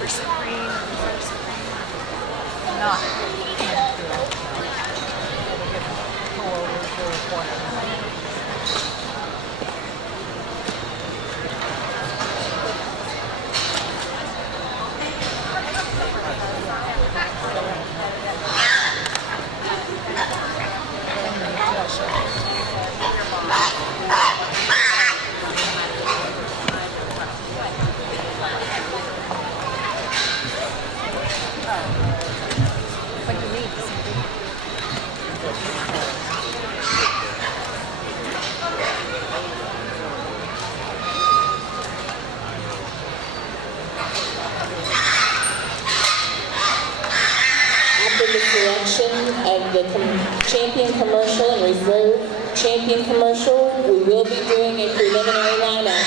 or Supreme or Reserve Supreme. Not of the champion commercial and reserve champion commercial, we will be doing a preliminary lineup.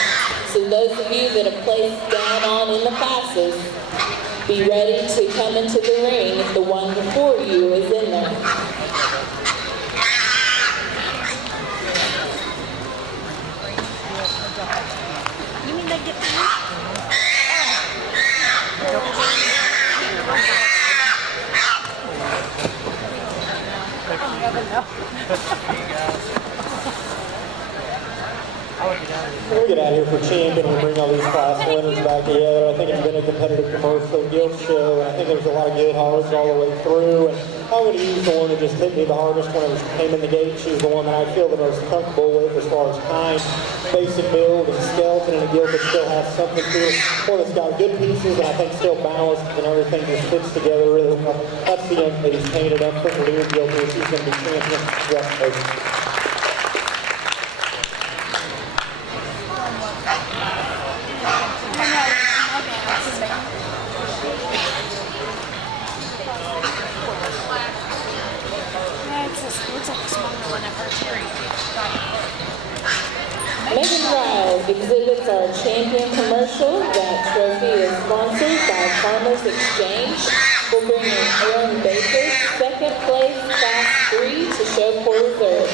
So those of you that have placed down on in the classes, be ready to come into the ring if the one before you is in there. You mean they get We'll get out of here for champion and bring all these class winners back together. I think it's been a competitive commercial guild show, and I think there's a lot of good horses all the way through. And I'm going to use the one that just hit me the hardest when I came in the gate. She's the one that I feel the most comfortable with as far as kind, basic build, and skeleton in a guild that still has something to it. One that's got good pieces and I think still balanced and everything just fits together really well. That's the young lady's painted up for the Lear Guild here. She's going to be champion. Exhibits our champion commercial. That trophy is sponsored by Farmers Exchange. We'll bring in Aaron Baker, second place, class 3, to show for reserve.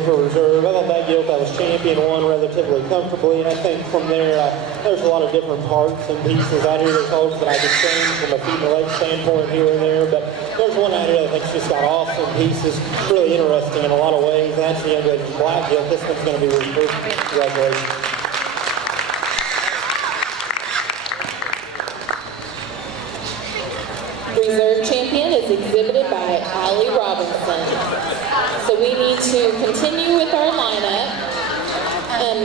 For reserve. I thought that guild that was champion won relatively comfortably, and I think from there, there's a lot of different parts and pieces out here. There's folks that I could change from a feet and leg standpoint here and there, but there's one out here that I think's just got awesome pieces, really interesting in a lot of ways. That's the young lady's black guild. This one's going to be reversed. Congratulations. Reserve champion is exhibited by Allie Robinson. So we need to continue with our lineup.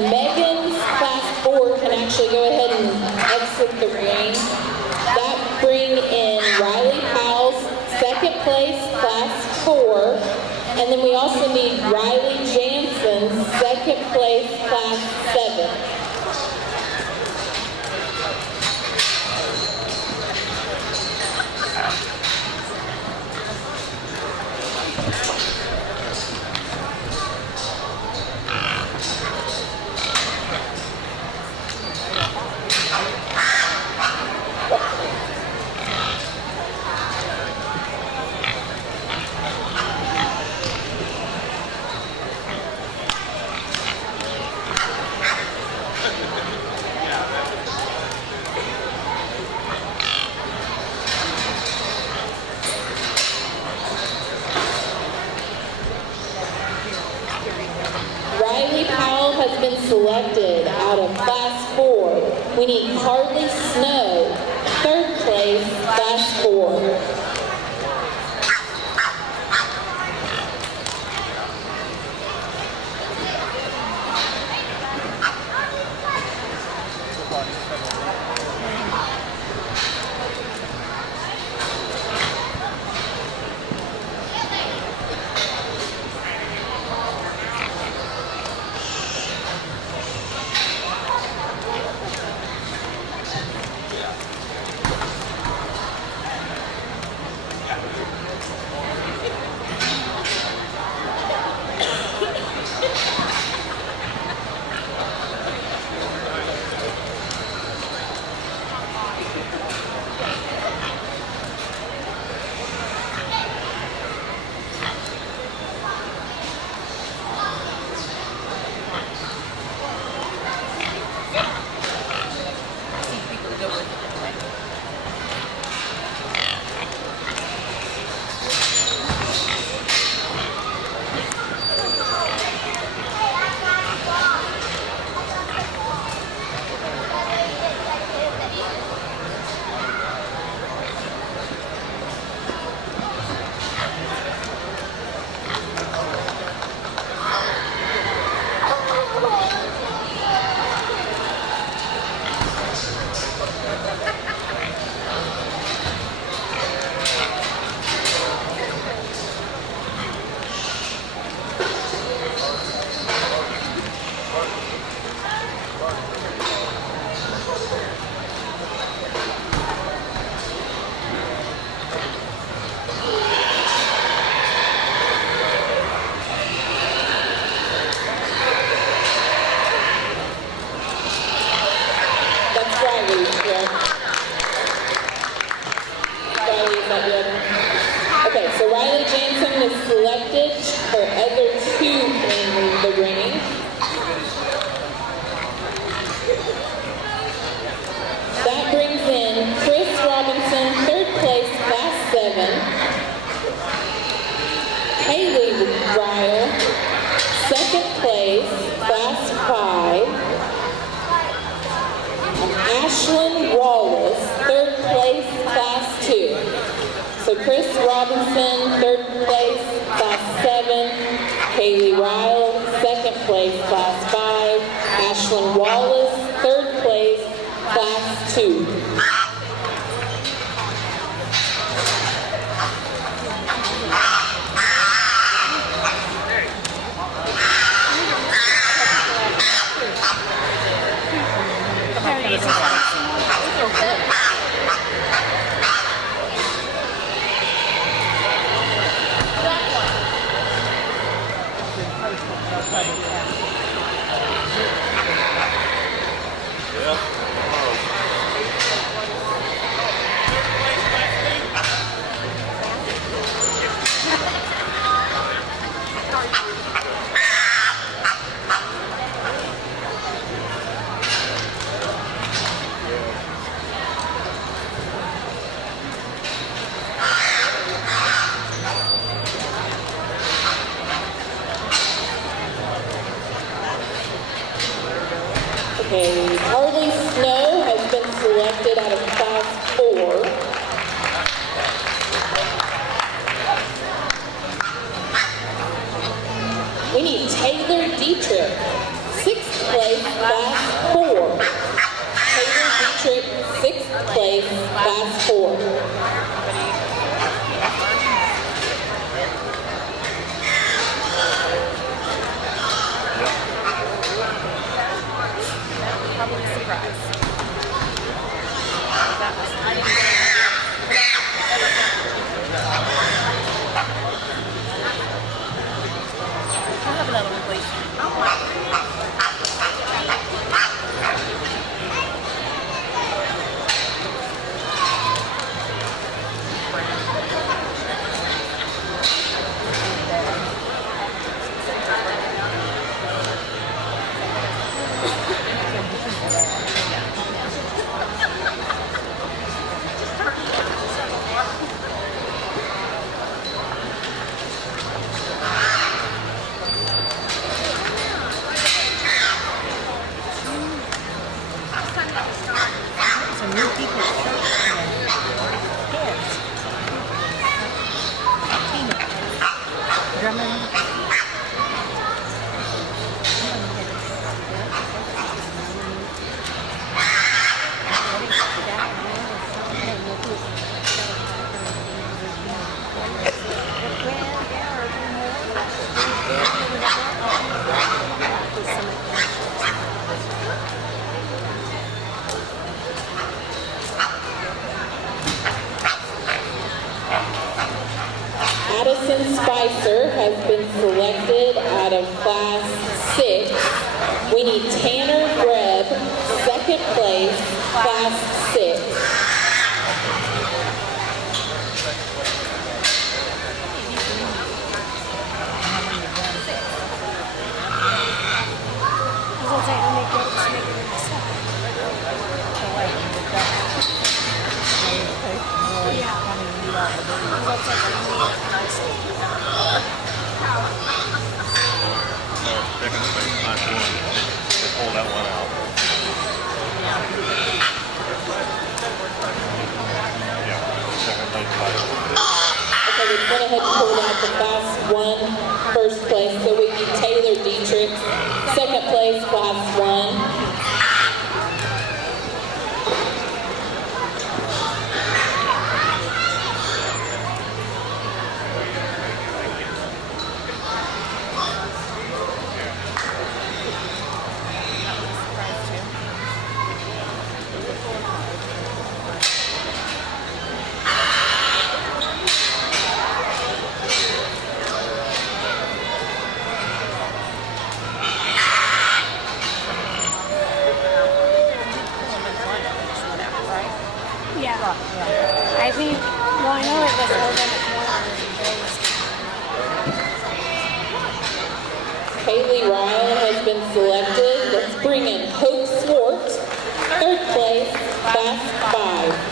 Megan's class 4 can actually go ahead and exit the ring. That bring in Riley Powell's second place, class 4. And then we also need Riley Jansen's second place, class 7. selected out of Class 4. We need Carly Snow, 3rd place, Class 4. Okay, so Riley Jansen is selected. Her other two can leave the ring. That brings in Chris Robinson, 3rd place, Class 7. Haley Ryle, 2nd place, Class 5. Ashlyn Wallace, 3rd place, Class 2. So Chris Robinson, 3rd place, Class 7. Haley Ryle, 2nd place, Class 5. Ashlyn Wallace, 3rd place, Class 2. Okay, Carly Snow has been selected out of Class 4. We need Taylor Dietrich, 6th place, Class 4. Taylor Dietrich, 6th place, Class 4. Probably surprised. That was, I didn't I have another one, please. Yeah. new people at church today. Kids. Teenagers. Drumming. Addison Spicer has been selected out of Class 6. We need Tanner Greb, second place, Class 6. Second place, class 1. They pull that one out. Yeah, second place, class 1. Okay, we went ahead and pulled out the Class 1 first place, so we need Taylor Dietrich, second place, Class 1. I think, well, I know it was over the corner. Haley Ryle has been selected. Let's bring in Hope Swart, third place, Class 5.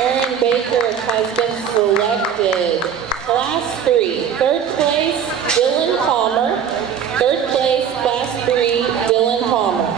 Aaron Baker has been selected. Class 3, third place, Dylan Palmer. Third place, Class 3, Dylan Palmer.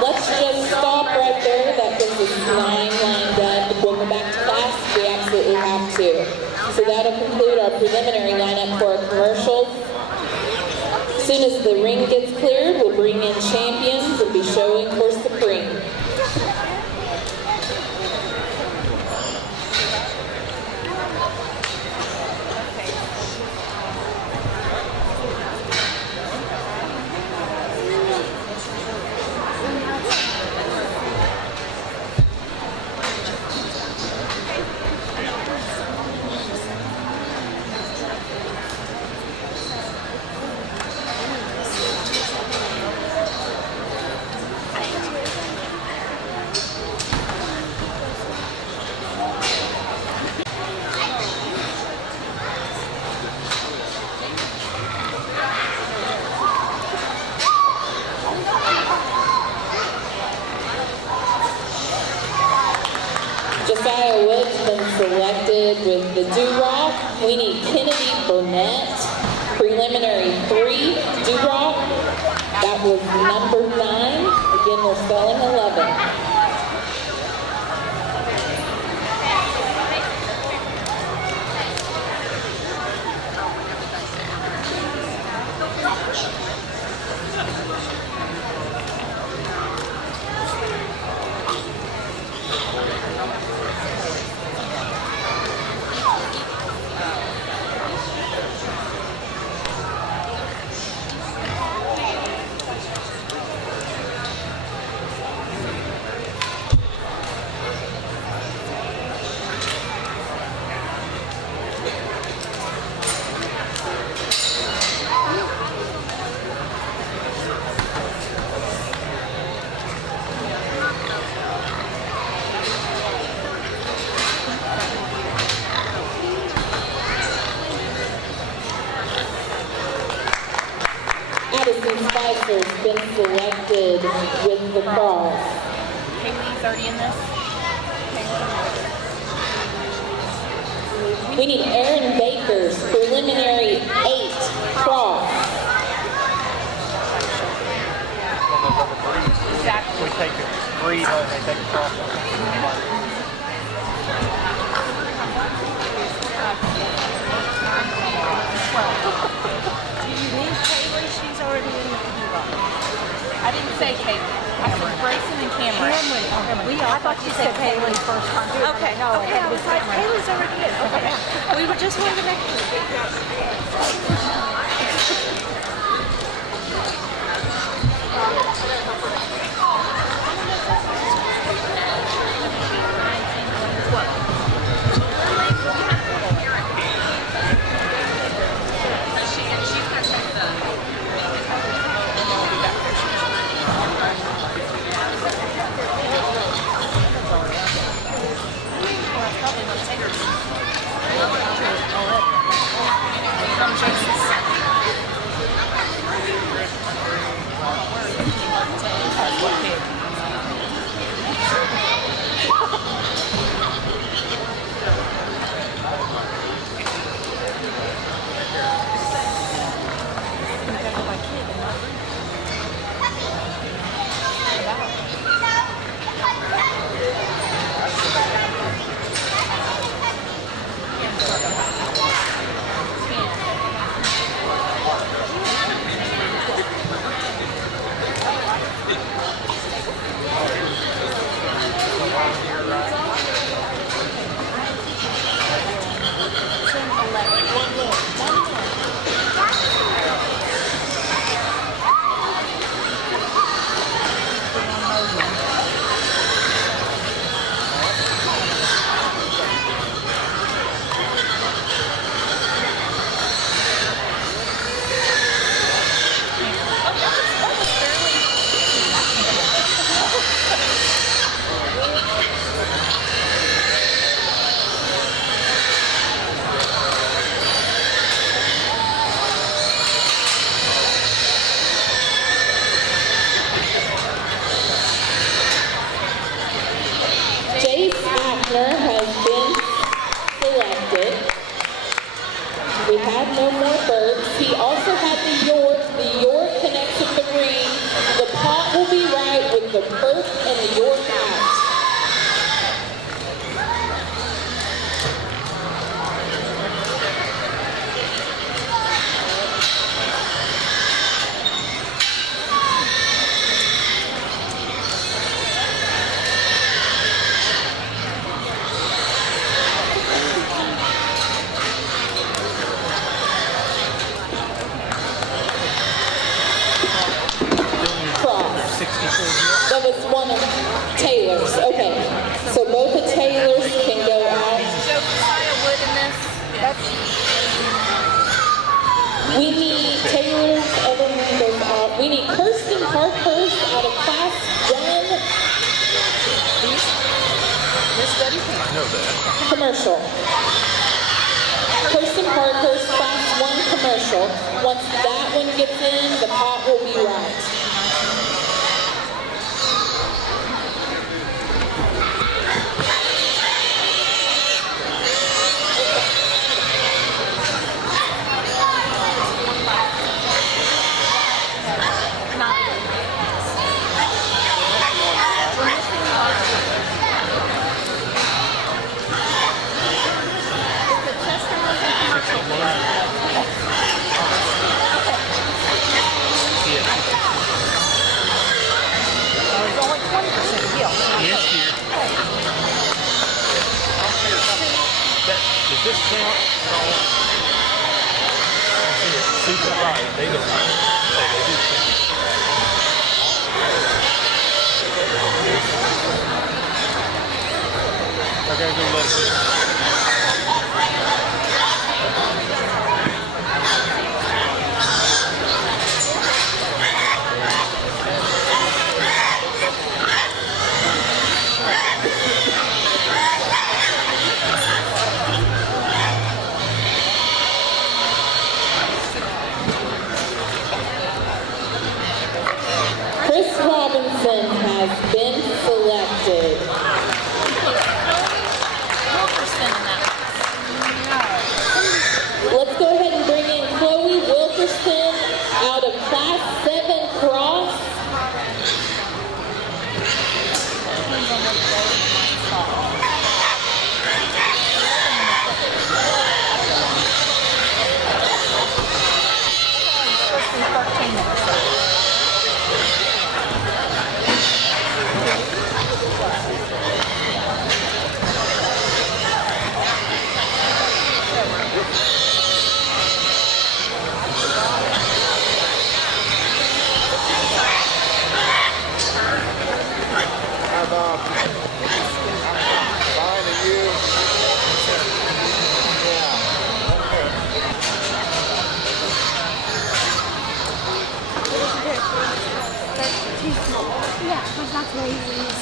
Let's just stop right there. That gives us 9 lined up. Before we go back to class, we absolutely have to. So that'll conclude our preliminary lineup for our commercials. As soon as the ring gets cleared, we'll bring in champions and be showing for Supreme. Josiah Wood's been selected with the Do-Rock. We need Kennedy Burnett, preliminary 3, Do-Rock. That was number 9. Again, we're spelling 11. Spicer's been selected with the cross. Haley's already in this. We need Aaron Baker's preliminary 8 cross. Exactly. We take a breed and they take a cross. Do you need Haley? She's already in the keyboard. I didn't say Haley. I said Grayson and Cameron. I thought you said Haley first time. Okay. No, Okay, I was like, Haley's already in. Okay. We were just wanting to make From Jason. We need Taylor's other hand goes out. We need Kirsten Parkhurst out of class 1 This study camp. I know that. commercial. Kirsten Parkhurst, class 1 commercial. Once that one gets in, the pot will be right. There's only 20% yield. Yes, dear. Does this count at all? Super right. They don't. Oh, they do count. I gotta go look. Chris Robinson has been selected. Wilkerson in that Let's go ahead and bring in Chloe Wilkerson out of class 7 cross. Supposed to be 13 minutes. Yeah, but that's where he is.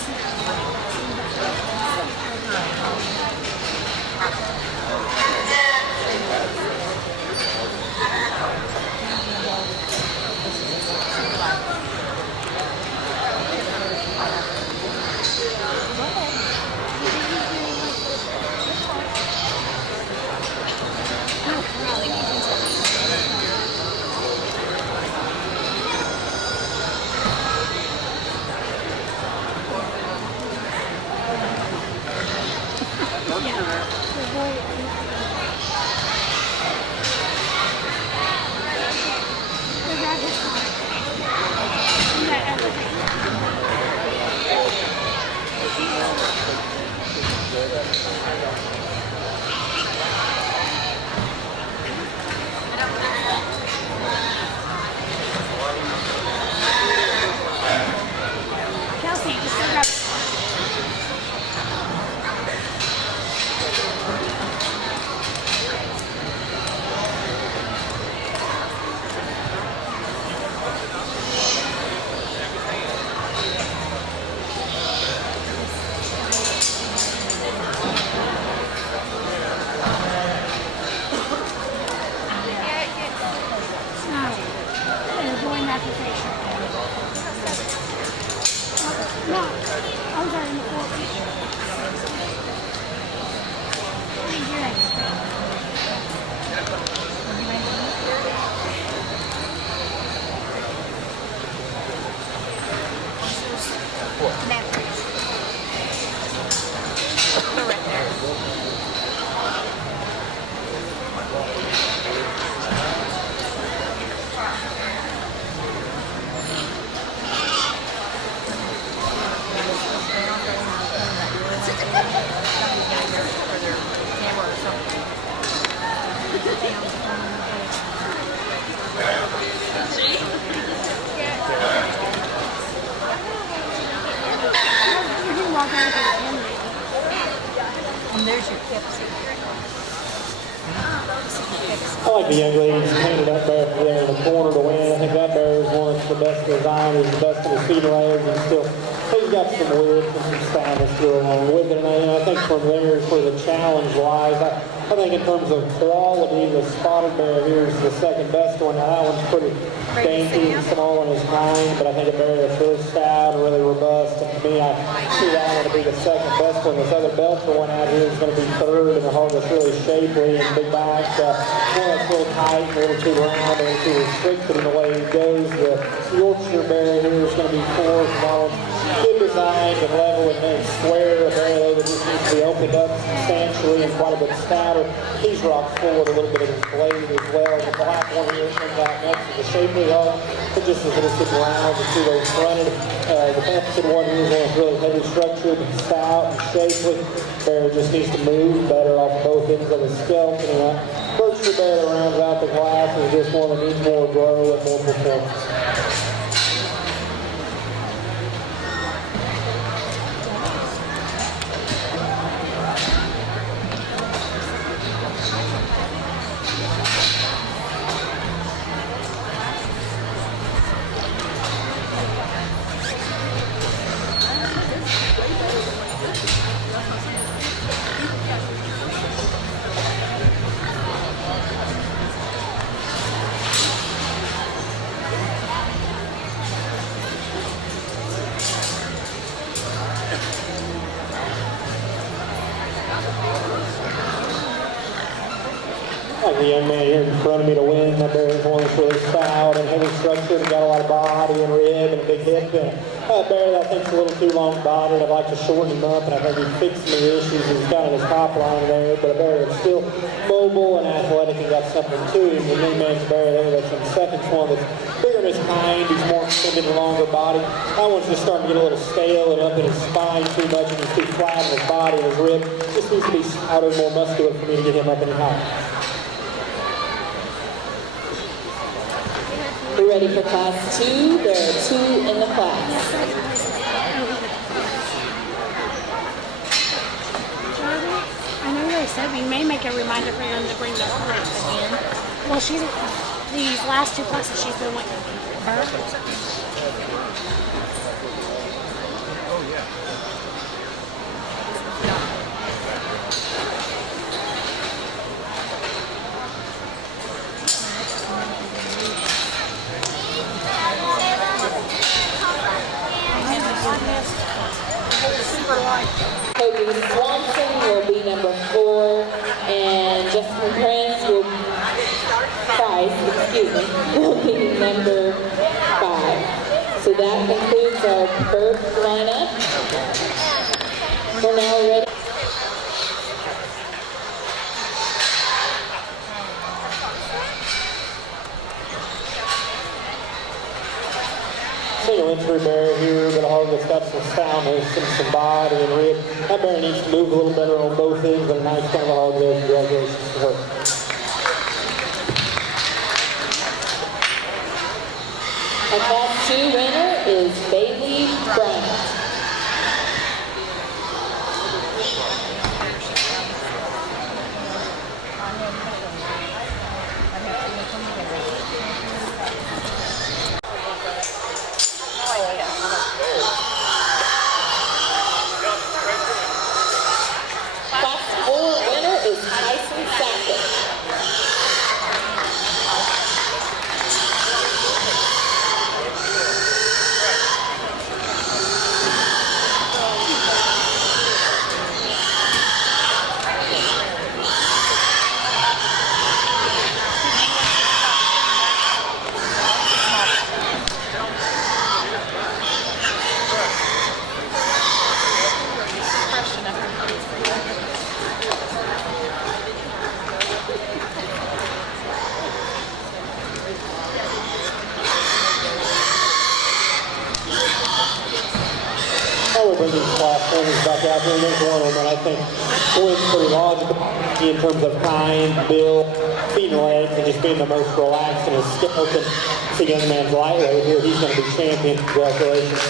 Kelsey, just go grab. No, they're going application. No, I was already in the And there's your Pepsi. I like the young ladies painted up there. best design, he's the best in his feet and legs, and still, he's got some width and some soundness to go along with it. And I think from there is where the challenge lies. I think in terms of quality, the spotted bear here is the second best one. Now that one's pretty dainty and small in his mind, but I think a bear that's really stout and really robust. And to me, I see that one to be the second best one. This other Belcher one out here is going to be third, and the hog that's really shapely and big back. One that's a little tight, a little too round, a little too restricted in the way he goes. The Yorkshire bear here is going to be fourth. And that one's good designed and level and made square. A bear though that just needs to be opened up substantially and quite a bit stouter. He's rocked forward a little bit of his blade as well. The black one here comes out next to the shapely hog. It just is a little too round and too low fronted. The Pepsin one here is one that's really heavy structured and stout and shapely. Bear just needs to move better off both ends of his skeleton. And that Berkshire bear that rounds out the class is just one that needs more grow and more performance. Like the young man here in front of me to win. That bear is one that's really stout and heavy structured and got a lot of body and rib and a big hip. And a bear that I think is a little too long bodied. I'd like to shorten him up, and I think he fixed some of the issues he's got in his top line there. But a bear that's still mobile and athletic and got something to him. The young man's bear there that's in second one that's bigger in his hind. He's more extended and longer body. That one's just starting to get a little stale and up in his spine too much, and he's too flat in his body and his rib. Just needs to be stouter and more muscular for me to get him up any higher. We're ready for class 2. There are 2 in the class. I know you already said we may make a reminder for them to bring the clips again. Well, she's these last 2 classes she's been waiting for her. Kobe Swanson will be number 4, and Justin Price will be number 5. So that concludes our first lineup. We're now ready. Single entry bear here, but a hog that's got some soundness and some body and rib. That bear needs to move a little better on both ends, but a nice kind of a hog there. Congratulations to her. Our class 2 winner is Bailey Bryant. Bring these class winners back out here. There's one of them that I think wins pretty logical in terms of kind, build, feet and legs, and just being the most relaxed in his skeleton. It's a young man's lightweight here. He's going to be champion. Congratulations.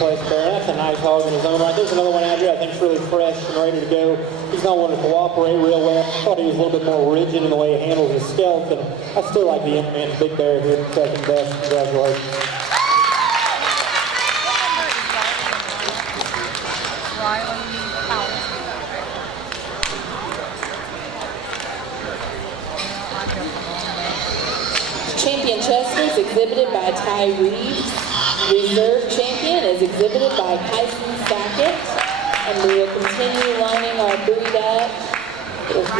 place bear. That's a nice hog in his own right. There's another one out here I think is really fresh and ready to go. He's not one to cooperate real well. I thought he was a little bit more rigid in the way he handles his skeleton. I still like the young man's big bear here at second best. Congratulations. Champion Chester is exhibited by Ty Reeves. Reserve champion is exhibited by Tyson Sackett. And we will continue lining our breed up.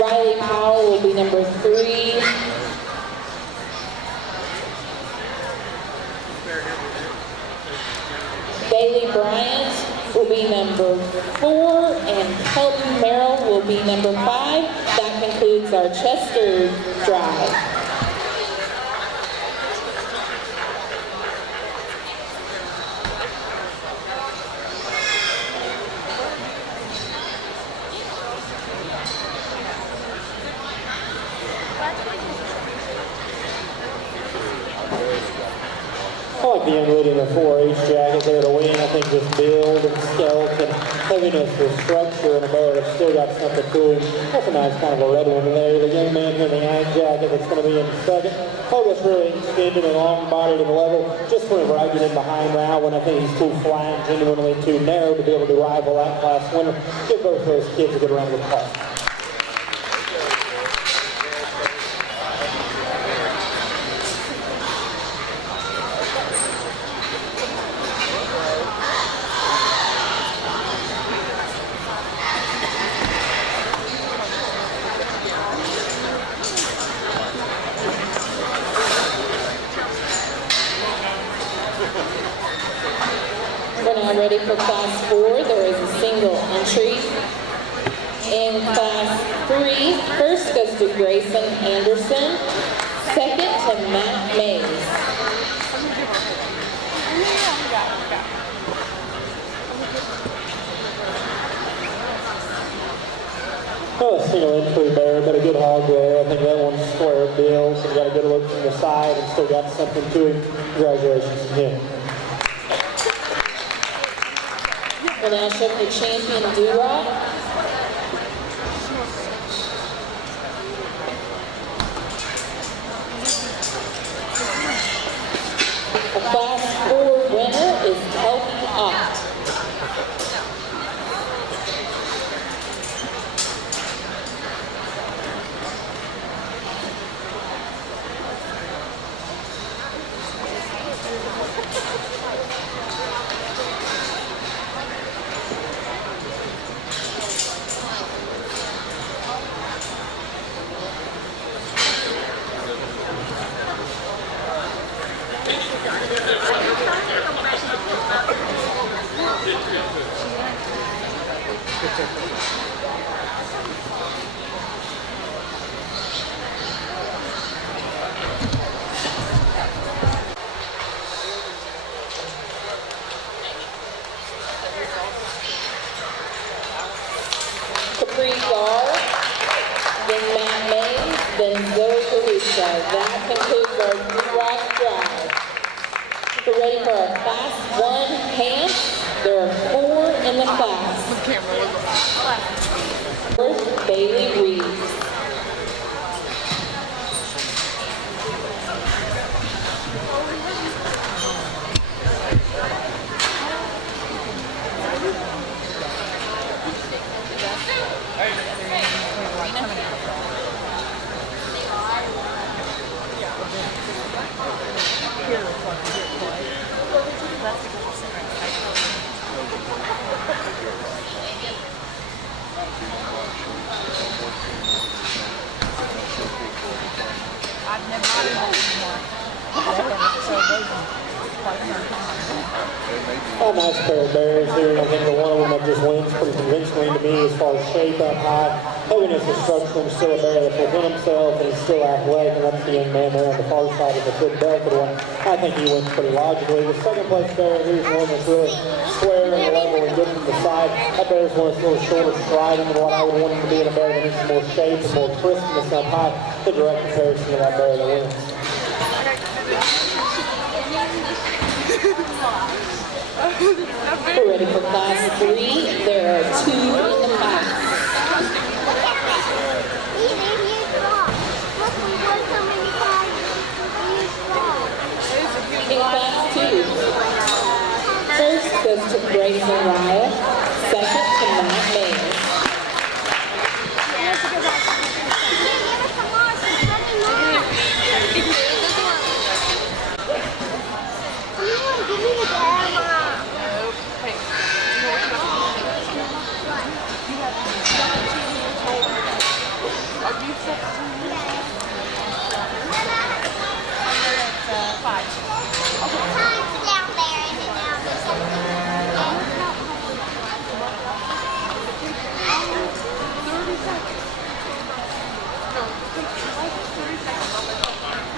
Riley Powell will be number 3. Bailey Bryant will be number 4. And Kelton Merrill will be number 5. That concludes our Chester drive. I like the young lady in the 4H jacket there to win. I think just build and skeleton, heaviness for structure in a bear that's still got something to him. That's a nice kind of a red one there. The young man here in the iron jacket that's going to be in second. Hogan's really extended and long-bodied and level. Just whenever I get in behind now when I think he's too flying, genuinely too narrow to be able to rival that class winner. Give both those kids a good round of applause. We're now ready for Class 4. There is a single entry. In Class 3, first goes to Grayson Anderson. Second to Matt Mays. Oh, a single entry bear, but a good hog there. I think that one's square built and got a good look from the side and still got something to him. Congratulations to him. We'll now show the champion Durock. The Class 4 winner is Kelton Ott. Capri Gar, then Matt Mays, then Zoe Caruso. That concludes our Durock drive. We're ready for our Class 1 hands. There are 4 in the class. First, Bailey Reeves. I've never seen that before. So those are quite some time. A nice pair of bears here, and I think the one of them that just wins pretty convincingly to me as far as shape up high. Heaviness of structure, and still a bear that will win himself, and he's still athletic, and that's the young man there on the far side of the foot belted one. I think he wins pretty logically. The second place bear, here's one that's really square and level and good from the side. That bear is one that's a little shorter striding than what I would want him to be in a bear that needs some more shape and more crispness up high. The direct comparison to that bear that wins. Okay. ready for class 3. There are 2 in the class. In class 2, first goes to Grayson Ryle, second to Matt Mays.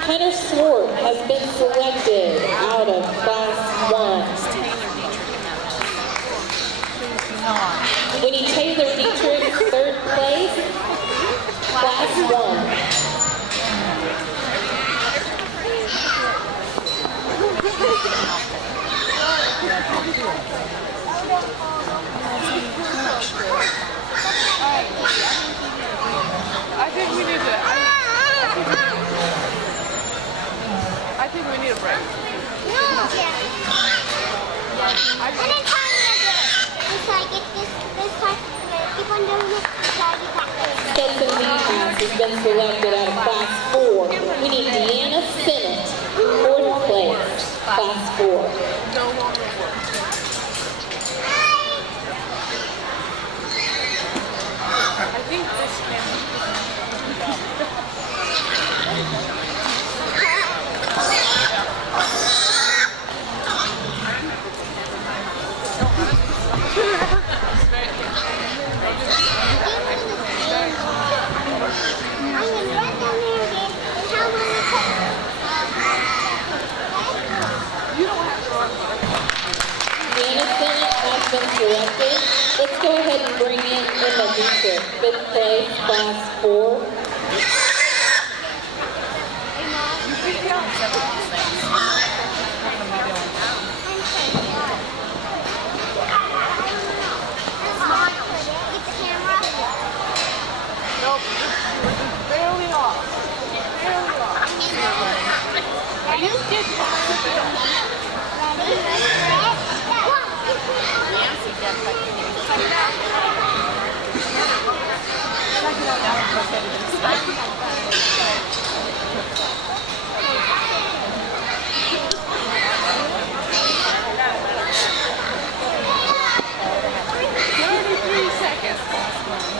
Hunter Swart has been selected out of class 1. We need Taylor Dietrich, 3rd place, class 1. I think we need to. I think we need a break. Stetson Dees has been selected out of class 4. We need Deanna Sinnott, 4th place, class 4. No longer work. I think this Deanna Sinnott has been selected. Let's go ahead and bring in Emma Dietrich, 5th place, class 4. Nope, you're barely off. Barely off. Are you kidding?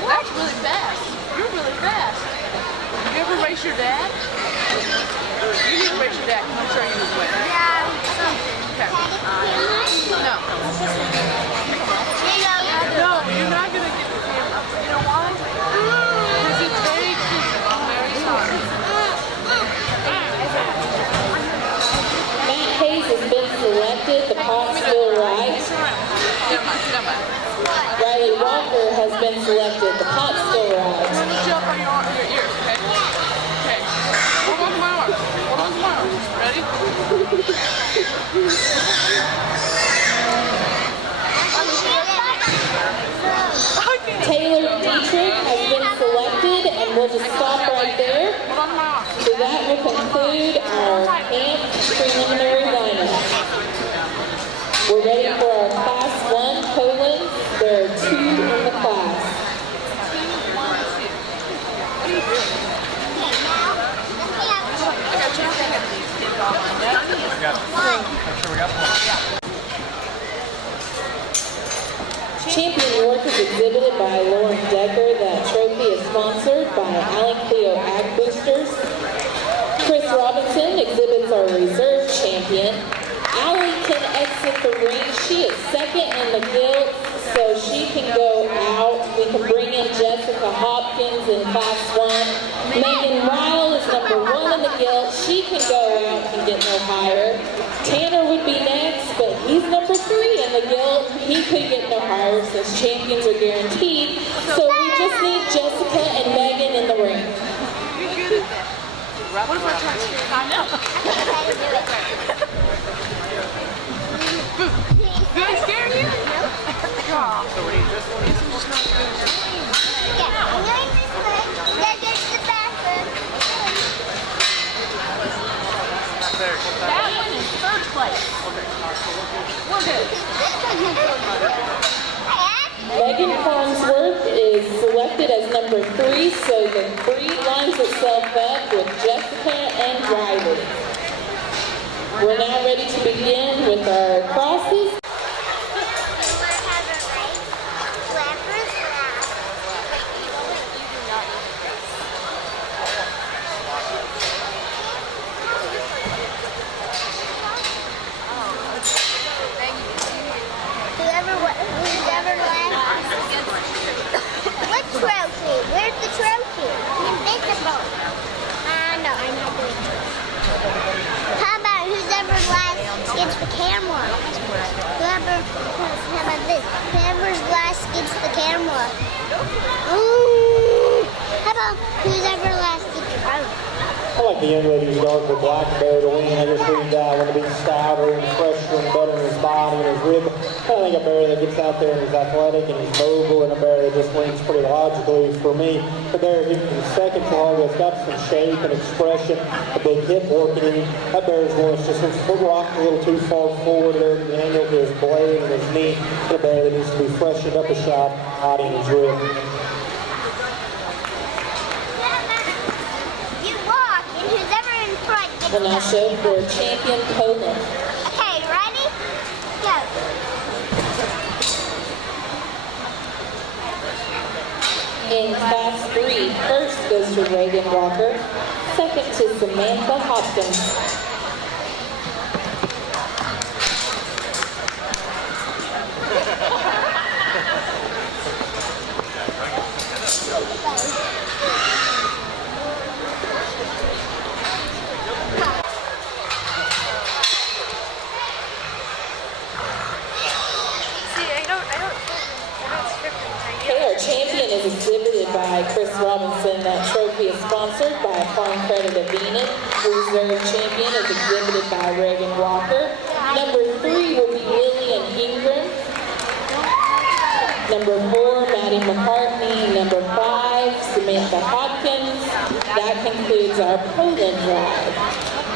That's really fast. You're really fast. You ever race your dad? You need to race your dad because I'm sure you would win. Okay. No. No, you're not going to get the camera. You know why? Because it's very expensive. I'm very sorry. Matt Hayes has been selected. The pot's still right. Never mind. Riley Walker has been selected. The pot's still right. Turn the jump on your ears, okay? Okay. Hold on to my arm. Hold on to my arm. Ready? Taylor Dietrich has been selected, and we'll just stop right there. Hold on to my arm. So that will conclude our camp preliminary lineup. We're ready for our class 1 colon. There are 2 in the class. 2, 1, 2. What are you doing? I got you. These kids all lined up. Make sure we got one. Champion work is exhibited by Lauren Decker. That trophy is sponsored by Allen Cleo Ag Boosters. Chris Robinson exhibits our reserve champion. Allie can exit the ring. She is second in the guild, so she can go out. We can bring in Jessica Hopkins in class 1. Megan Ryle is number 1 in the guild. She can go out and get no higher. Tanner would be next, but he's number 3 in the guild. He could get no higher since champions are guaranteed. So we just need Jessica and Megan in the ring. What if I try to scare you? I know. Did I scare you? That one is third place. We're good. Megan Farnsworth is selected as number 3, so the 3 lines itself up with Jessica and Riley. We're now ready to begin with our crosses. Whoever left. What trophy? Where's the trophy? Invisible. No, I'm not doing it. How about whoever's last gets the camera? How about this? Whoever's last gets the camera. Ooh. How about whoever last gets the phone? I like the young lady's dog for Black Bear to win. I just read that one to be stouter and fresher and better in his body and his rib. I think a bear that gets out there and is athletic and he's mobile, and a bear that just wins pretty logically for me. A bear who can second to all that's got some shape and expression, a big hip working in. That bear's one that's just rocked a little too far forward there at the angle to his blade and his knee. And a bear that needs to be freshened up a shot, body and his rib. We'll now show for champion Poland. Okay, ready? Go. In class 3, first goes to Reagan Walker, second to Samantha Hopkins. Our champion is exhibited by Chris Robinson. That trophy is sponsored by Farm Credit of Venus. Reserve champion is exhibited by Reagan Walker. Number 3 will be Lillian Ingram. Number 4, Maddie McCartney. Number 5, Samantha Hopkins. That concludes our Poland drive.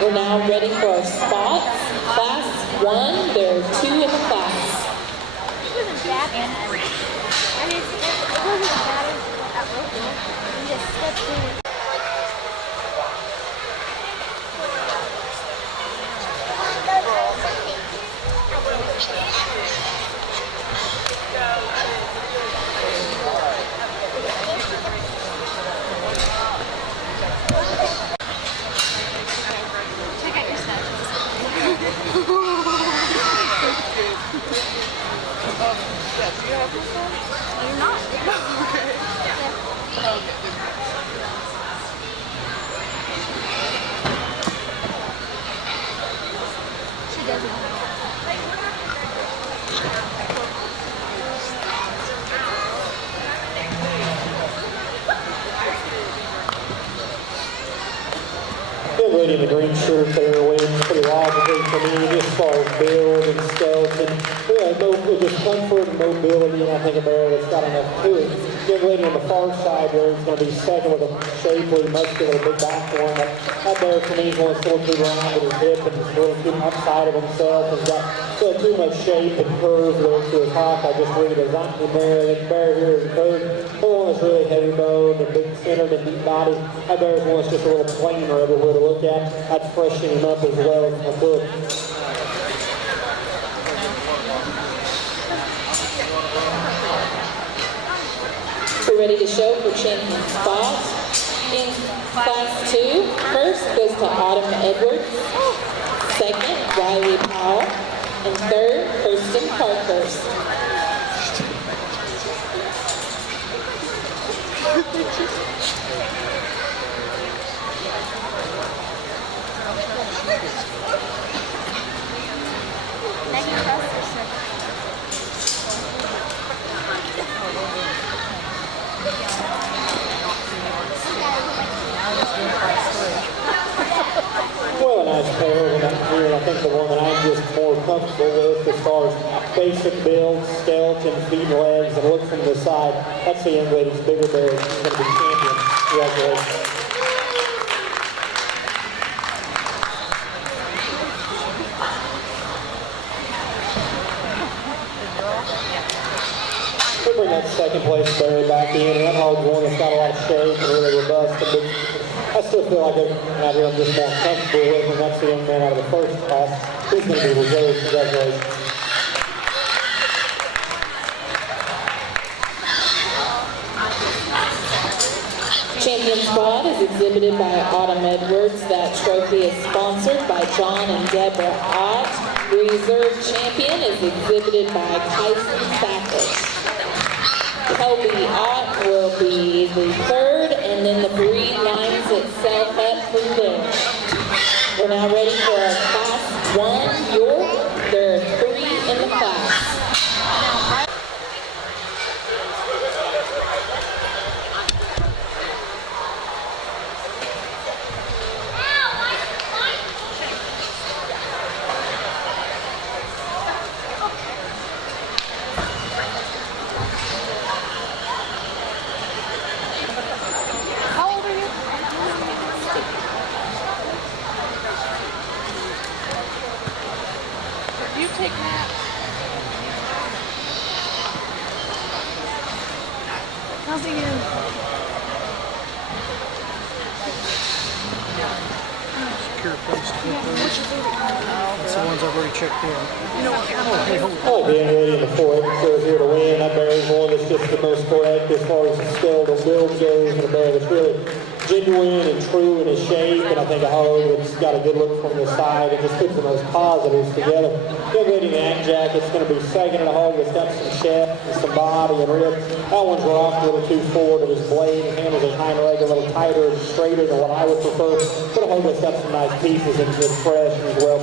We're now ready for our spots. Class 1, there are 2 in the class. Lady in the green shirt there wins pretty logically for me, just as far as build and skeleton. Just comfort and mobility, and I think a bear that's got enough to it. Young lady on the far side there is going to be second with a shapely, muscular, big back for him. That bear for me is one that's a little too round with his hip and a little too upside of himself. He's got too much shape and curve there to his hop. I just read it as I'm the bear. This bear here is third. The one that's really heavy boned and big centered and deep body. That bear is one that's just a little plainer everywhere to look at. I'd freshen him up as well if I could. We're ready to show for champion spots. In class 2, first goes to Autumn Edwards, second, Riley Powell, and third, Kirsten Parkhurst. Well, a nice pair when I'm here. I think the one that I'm just more comfortable with as far as basic build, skeleton, feet and legs, and look from the side. That's the young lady's bigger bear. She's going to be champion. Congratulations. that second place bear back in. That hog's one that's got a lot of shape and really robust. And I still feel like out here I'm just more comfortable with, and that's the young man out of the first class. He's going to be reserved. Congratulations. Champion squad is exhibited by Autumn Edwards. That trophy is sponsored by John and Deborah Ott. Reserve champion is exhibited by Tyson Sackett. Kobe Ott will be the third, and then the breed lines itself up from there. We're now ready for our Class 1 York. There are 3 in the class. How old are you? Do you take naps? How's he doing? Secure place to get those. That's the ones I've already checked in. Oh, being ready in the fourth, so here to win. That bear is one that's just the most correct as far as the skeletal build goes, and a bear that's really genuine and true in his shape, and I think a hog that's got a good look from the side and just puts the most positives together. Young lady in the Act Jacket's going to be second, and a hog that's got some chest and some body and ribs. That one's rocked a little too forward of his blade and handles his hind leg a little tighter and straighter than what I would prefer. But a hog that's got some nice pieces and good fresh and as well.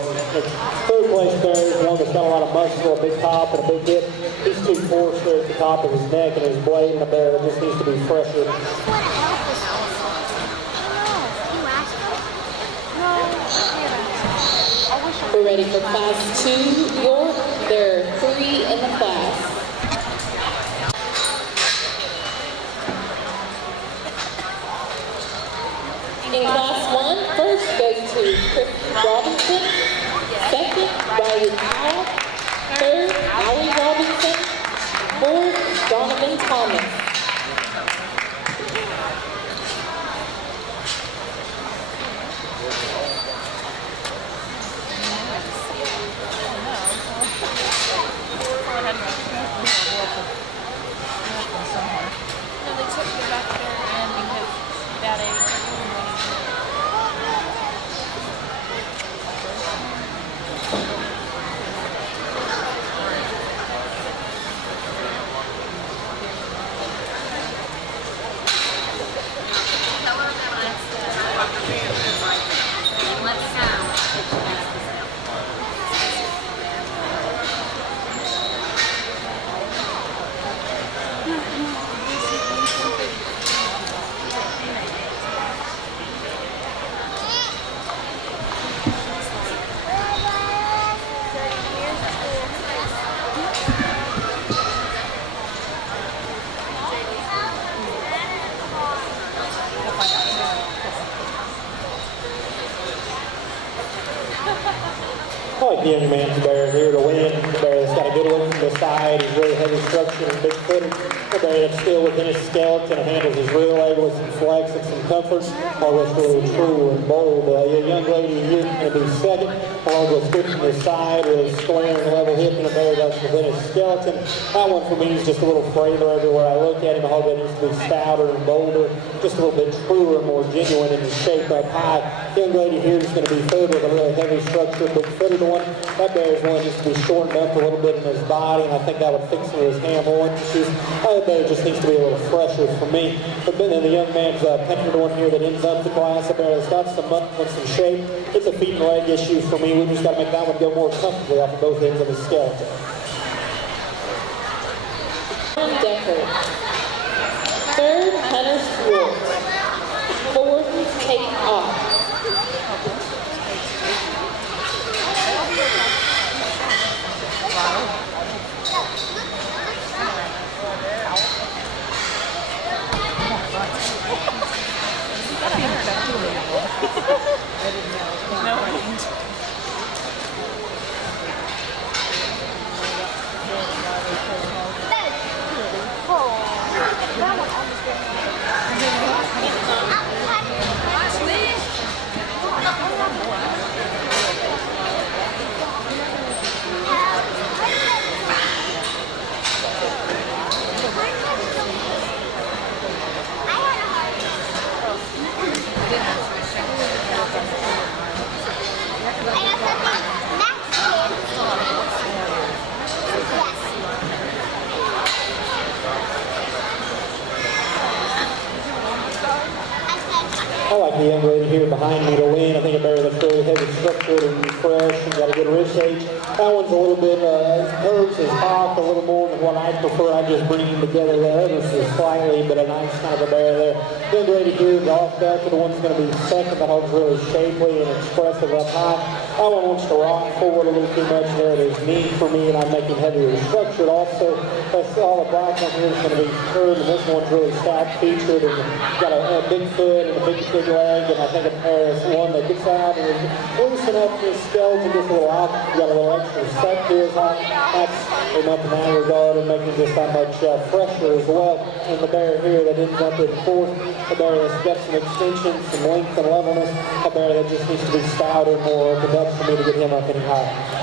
Third place bear is one that's got a lot of muscle, a big top and a big hip. He's too coarse there at the top of his neck and his blade, and a bear that just needs to be fresher. We're ready for Class 2 York. There are 3 in the class. In Class 1, first goes to Chris Robinson, second Riley Powell, third Allie Robinson, fourth Donovan Thomas. No, they took me back there and because that age. I like the young man's bear here to win. The bear that's got a good look from the side. He's really heavy structure and big footed. The bear that's still within his skeleton and handles his rear leg with some flex and some comfort. All that's really true and bold. A young lady here is going to be second. All goes good from the side with his square and level hip, and a bear that's within his skeleton. That one for me is just a little frailer everywhere I look at him. The hog that needs to be stouter and bolder, just a little bit truer and more genuine in his shape up high. Young lady here is going to be third with a really heavy structure, big footed one. That bear is one just to be shortened up a little bit in his body, and I think that would fix some of his ham on issues. That bear just needs to be a little fresher for me. But then the young man's pented one here that ends up the class. A bear that's got some muscle and some shape. It's a feet and leg issue for me. We just got to make that one go more comfortably off of both ends of his skeleton. Decker. Third, Hunter Stewart. Fourth, Kate Off. behind me to win. I think a bear that's really heavy structured and fresh and got a good rib cage. That one's a little bit, curves his hawk a little more than what I prefer. I just bring him together there ever so slightly, but a nice kind of a bear there. Young lady here, golf back to the one's going to be second. That hog's really shapely and expressive up high. That one wants to rock forward a little too much there at his knee for me, and I'm making heavier structured. Also, that's all the black one here is going to be third, and this one's really stout featured and got a big foot and a big leg, and I think a pair is one that gets out and is loose enough for his skeleton, just a little out, got a little extra set to his hop. That's enough in that regard and making just that much fresher as well. And the bear here that ends up in fourth, a bear that's got some extension, some length and levelness, a bear that just needs to be stouter, more opened up for me to get him up any higher.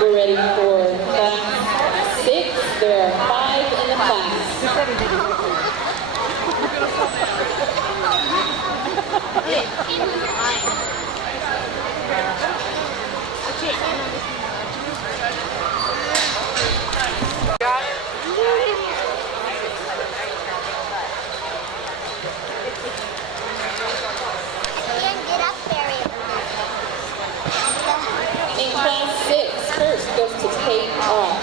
We're ready for class 6. There are 5 in the class. In class 6, first goes to Kate Ott.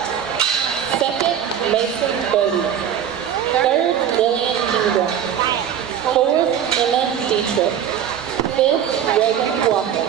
Second, Mason Bodie. Third, Lillian Ingram. Fourth, Emma Dietrich. Fifth, Reagan Walker.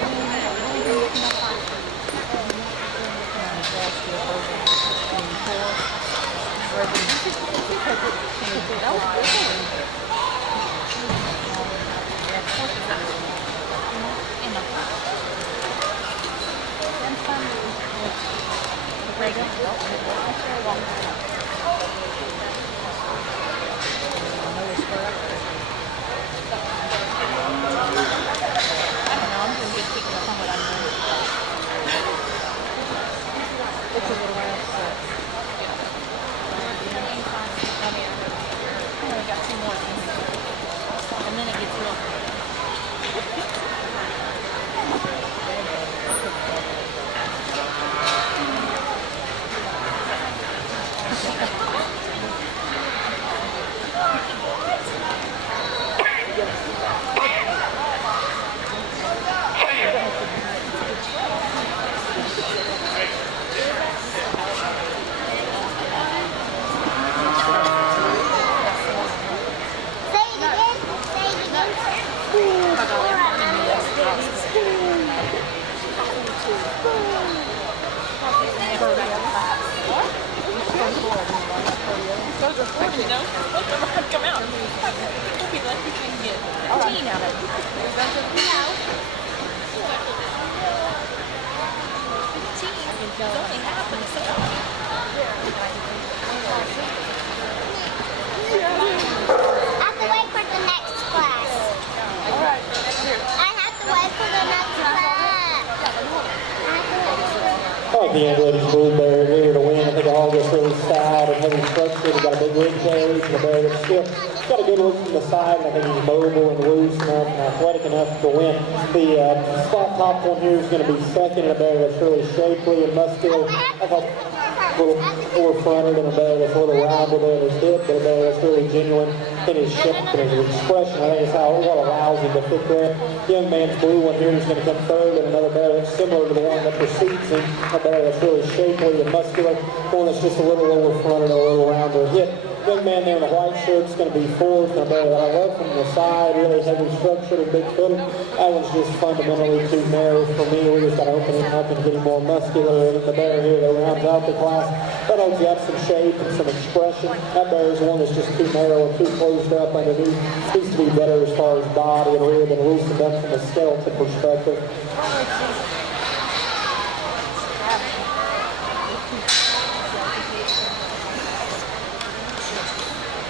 I like the young lady's blue bear here to win. I think all gets really stout and heavy structured. He's got a big rib cage and a bear that's still got a good look from the side, and I think he's mobile and loose enough and athletic enough to win. The spot top one here is going to be second, and a bear that's really shapely and muscular. I thought a little four-fronted and a bear that's a little rounded in his hip, but a bear that's really genuine in his shape and his expression. I think it's what allows him to fit there. The young man's blue one here is going to come third, and another bear that's similar to the one that precedes him, a bear that's really shapely and muscular, one that's just a little over-fronted, a little rounder hip. Young man there in a white shirt is going to be fourth, and a bear that I love from the side, really heavy structured and big footed. That one's just fundamentally too narrow for me. We just got to open him up and get him more muscular. And the bear here that rounds out the class, that one's got some shape and some expression. That bear is one that's just too narrow and too closed up underneath. Needs to be better as far as body and rib and loosened up from a skeleton perspective.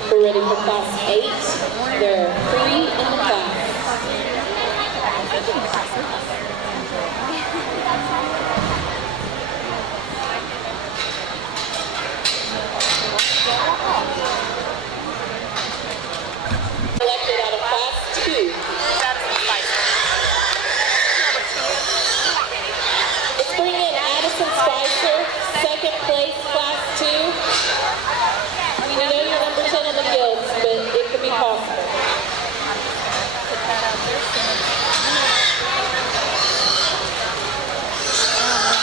We're ready for class 8. There are 3 in the class. Selected out of Class 2. Let's bring in Addison Spicer, second place, Class 2. We know you're number 10 on the guilds, but it could be possible. Put that out there.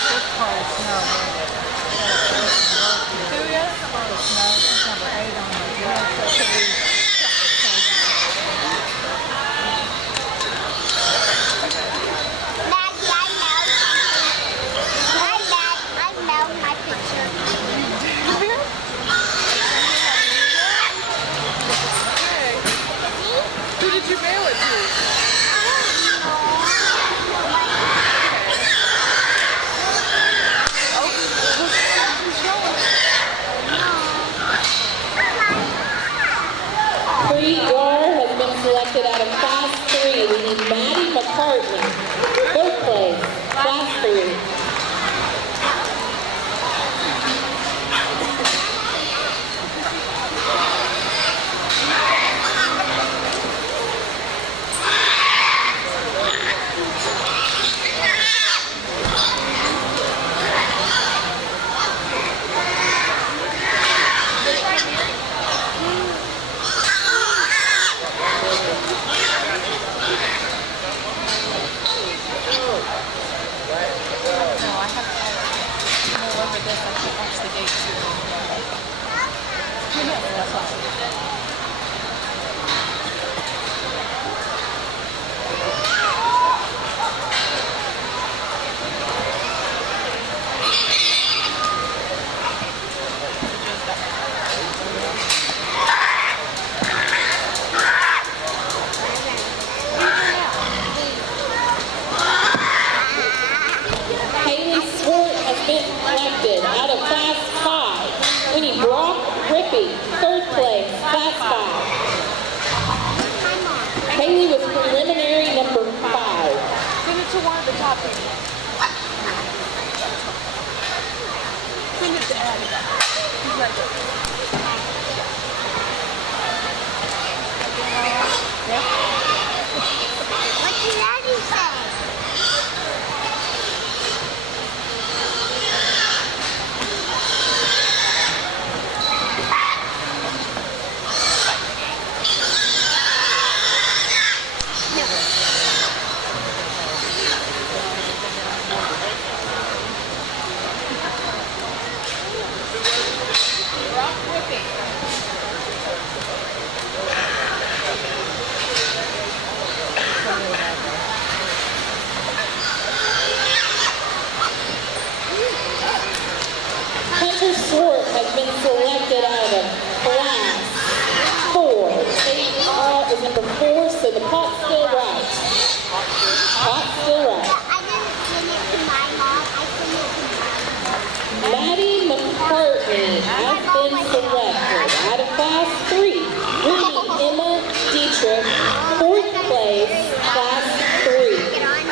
This part is snow. Who is? Snow. She's number 8 on the guild, so it could be I know my picture. Who did you mail it to? Pre-Gar has been selected out of Class 3. We need Maddie McCartney, third place, Class 3. Haley was preliminary number 5. Send it to one of the top people. Send it to Addie. He's right there. What did Daddy say? Hunter Swart has been selected out of Class 4. Is number 4, so the pot's still right. Pot's still right. I didn't send it to my mom. I sent it to Mom. Maddie McCartney has been selected out of Class 3. We need Emma Dietrich, 4th place, Class 3. Get on.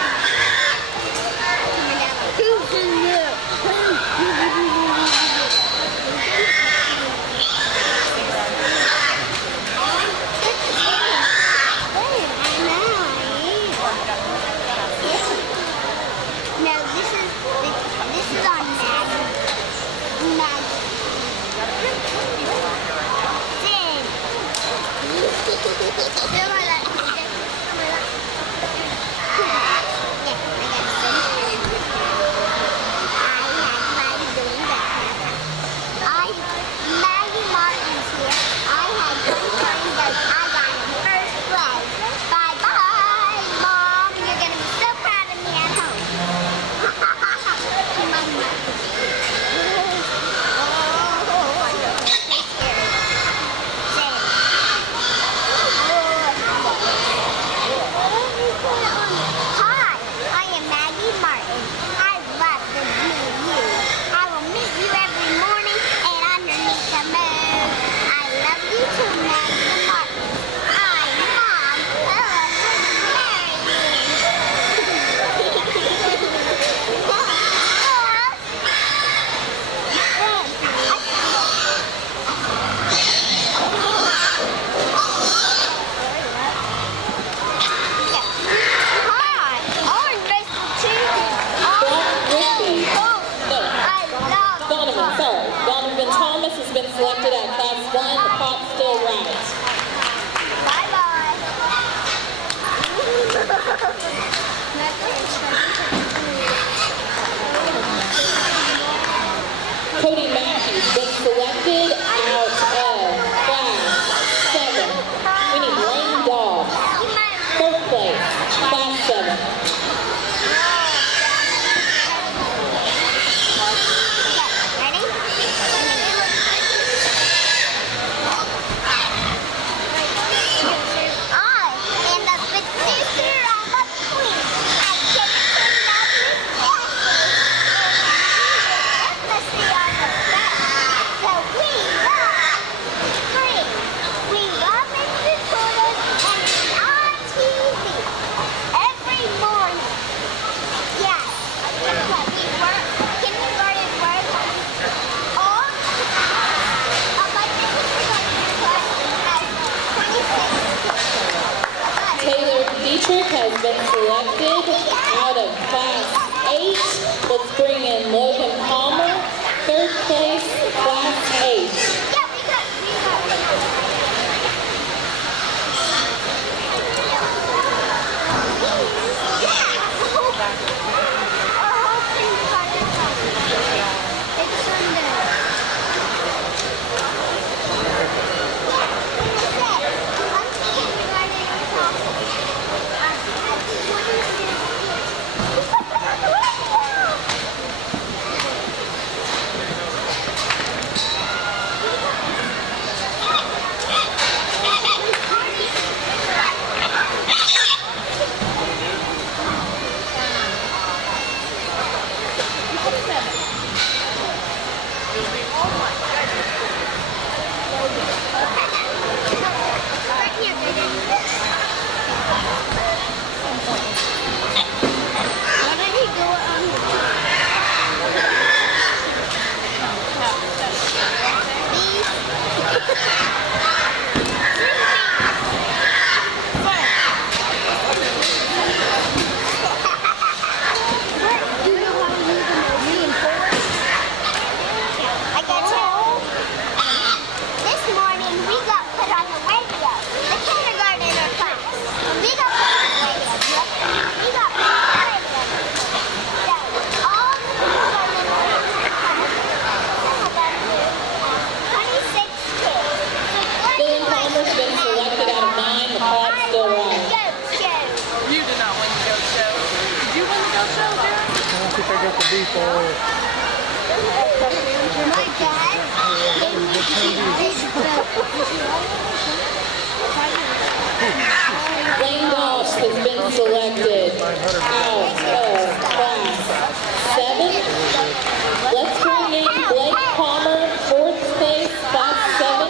No, this is on Maggie. Maggie. Sin. Come on, let's do this. Come on, let's. Yeah, I got Sin. I had Maggie doing that. Maggie Martin's here. I had one time that I got in first place. Bye-bye, Mom. You're going to be so proud of me at home. Come on, Mom. Oh, I'm so scared. Say it. Patrick has been selected out of Class 8. Let's bring in Logan Palmer, 3rd place, Class 8. Lane Doss has been selected out of Class 7. Let's bring in Blake Palmer, 4th place, Class 7.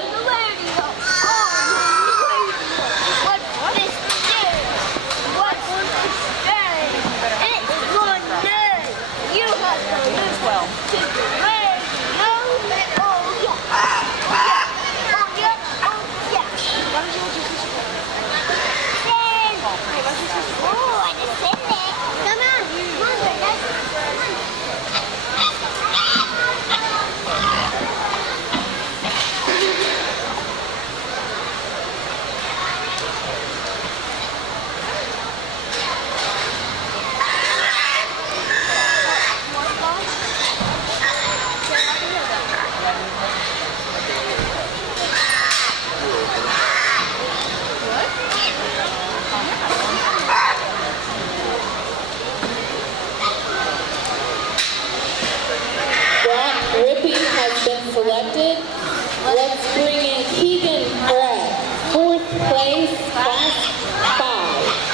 Selected. Let's bring in Keegan Brett, 4th place, Class 5.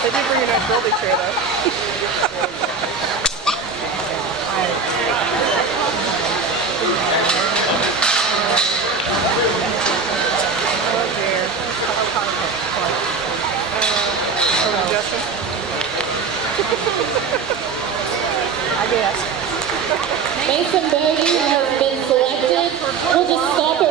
They did bring a nice building chair though. I guess. Mason Bodie has been selected. We'll just stop it